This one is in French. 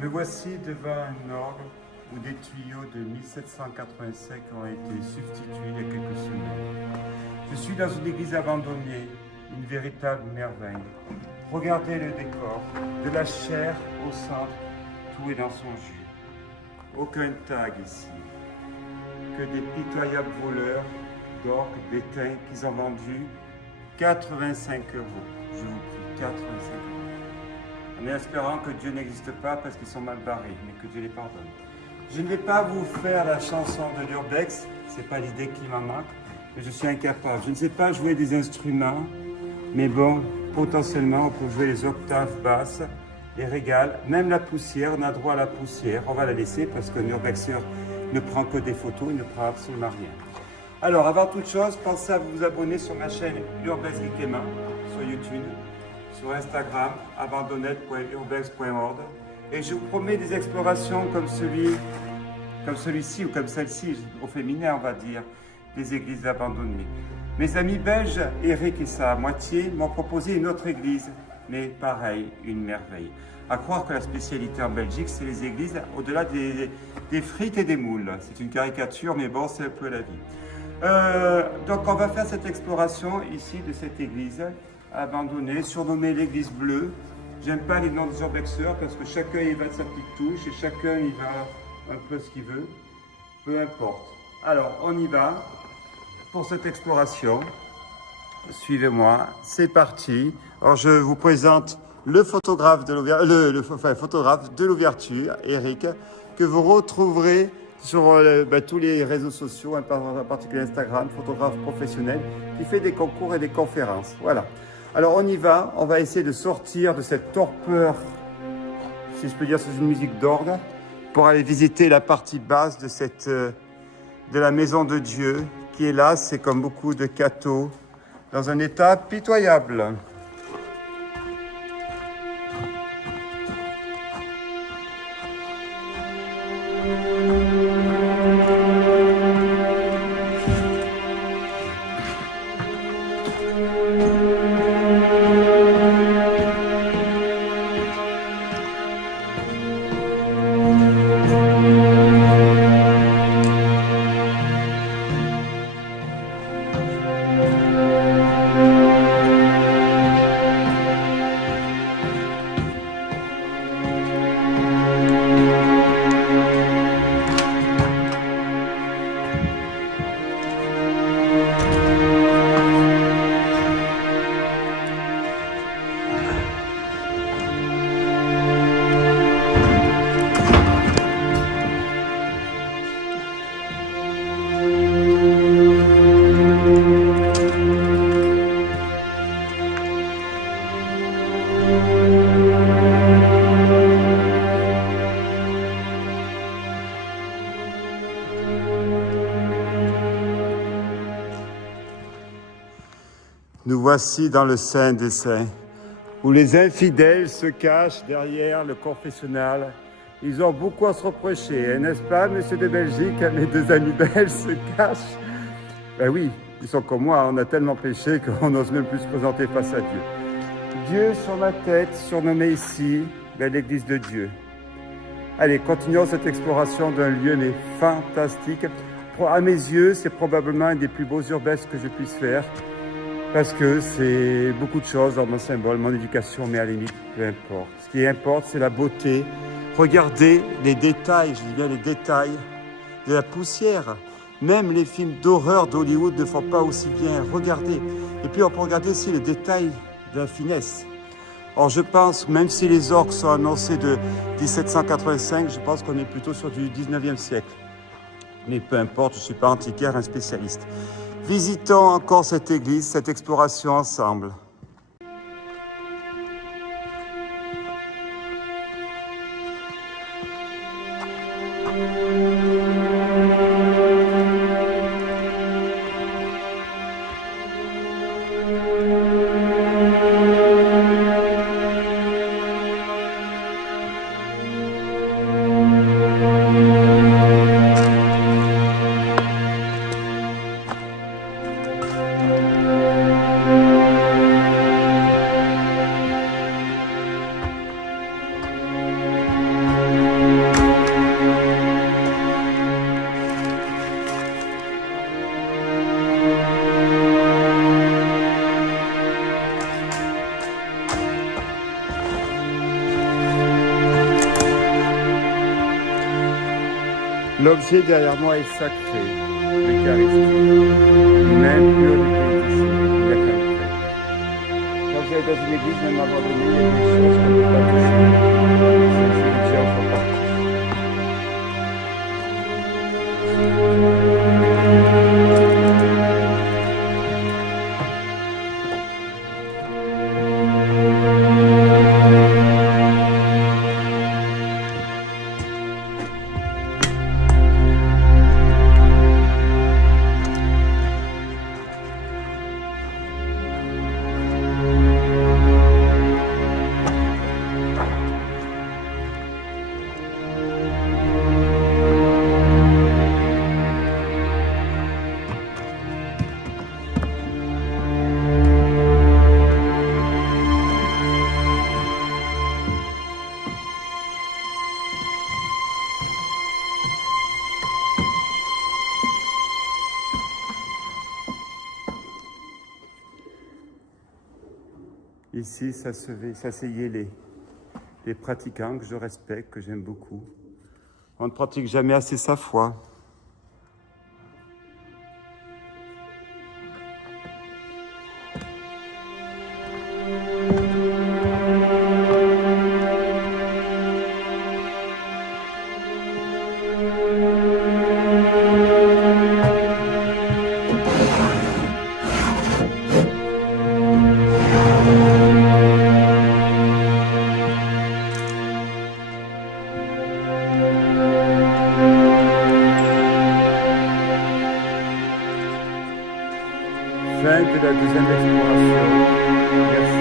Me voici devant un orgue où des tuyaux de 1785 ont été substitués il y a quelques semaines. Je suis dans une église abandonnée, une véritable merveille. Regardez le décor, de la chair au centre, tout est dans son jus. Aucun tag ici, que des pitoyables voleurs d'orques, d'étain qu'ils ont vendus 85 €. Je vous prie, 85 €. En espérant que Dieu n'existe pas parce qu'ils sont mal barrés, mais que Dieu les pardonne. Je ne vais pas vous faire la chanson de l'urbex, c'est pas l'idée qui m'en manque, mais je suis incapable. Je ne sais pas jouer des instruments, mais bon, potentiellement, on peut jouer les octaves basses, les régales, même la poussière, on a droit à la poussière. On va la laisser parce qu'un urbexeur ne prend que des photos, il ne prend absolument rien. Alors, avant toute chose, pensez à vous abonner sur ma chaîne Urbex Guy Clément, sur YouTube, sur Instagram, abandonnette.urbex.org. Et je vous promets des explorations comme celui-ci ou comme celle-ci, au féminin, on va dire, des églises abandonnées. Mes amis belges, Eric et sa moitié, m'ont proposé une autre église, mais pareil, une merveille. À croire que la spécialité en Belgique, c'est les églises au-delà des frites et des moules. C'est une caricature, mais bon, c'est un peu la vie. Donc on va faire cette exploration ici de cette église abandonnée, surnommée l'église bleue. J'aime pas les noms des urbexeurs parce que chacun y va de sa petite touche et chacun y va un peu ce qu'il veut. Peu importe. Alors on y va pour cette exploration. Suivez-moi, c'est parti. Alors je vous présente le photographe de l'ouverture, Eric, que vous retrouverez sur tous les réseaux sociaux, en particulier Instagram, photographe professionnel, qui fait des concours et des conférences. Voilà. Alors on y va, on va essayer de sortir de cette torpeur, si je peux dire, sous une musique d'orgue, pour aller visiter la partie basse de la maison de Dieu, qui est là, c'est comme beaucoup de cathos, dans un état pitoyable. Nous voici dans le Saint des Saints, où les infidèles se cachent derrière le confessionnal. Ils ont beaucoup à se reprocher, n'est-ce pas, monsieur de Belgique? Mes deux amis belges se cachent. Ben oui, ils sont comme moi, on a tellement péché qu'on n'ose même plus se présenter face à Dieu. Dieu sur ma tête, surnommé ici, l'église de Dieu. Allez, continuons cette exploration d'un lieu mais fantastique. À mes yeux, c'est probablement un des plus beaux urbexes que je puisse faire. Parce que c'est beaucoup de choses dans mon symbole, mon éducation, mais à la limite, peu importe. Ce qui importe, c'est la beauté. Regardez les détails, je dis bien les détails de la poussière. Même les films d'horreur d'Hollywood ne font pas aussi bien. Regardez. Et puis on peut regarder aussi les détails de la finesse. Or je pense, même si les orques sont annoncés de 1785, je pense qu'on est plutôt sur du 19e siècle. Mais peu importe, je ne suis pas antiquaire, un spécialiste. Visitons encore cette église, cette exploration ensemble. L'objet derrière moi est sacré, l'Eucharistie. Même plus haut du pays d'ici, il n'y a qu'un prêtre. Quand vous êtes dans une église, même avant de il y a des choses qu'on ne peut pas toucher. Ces objets en font partie. Ici, s'asseyaient les pratiquants que je respecte, que j'aime beaucoup. On ne pratique jamais assez sa foi. Fin de la deuxième exploration. Merci.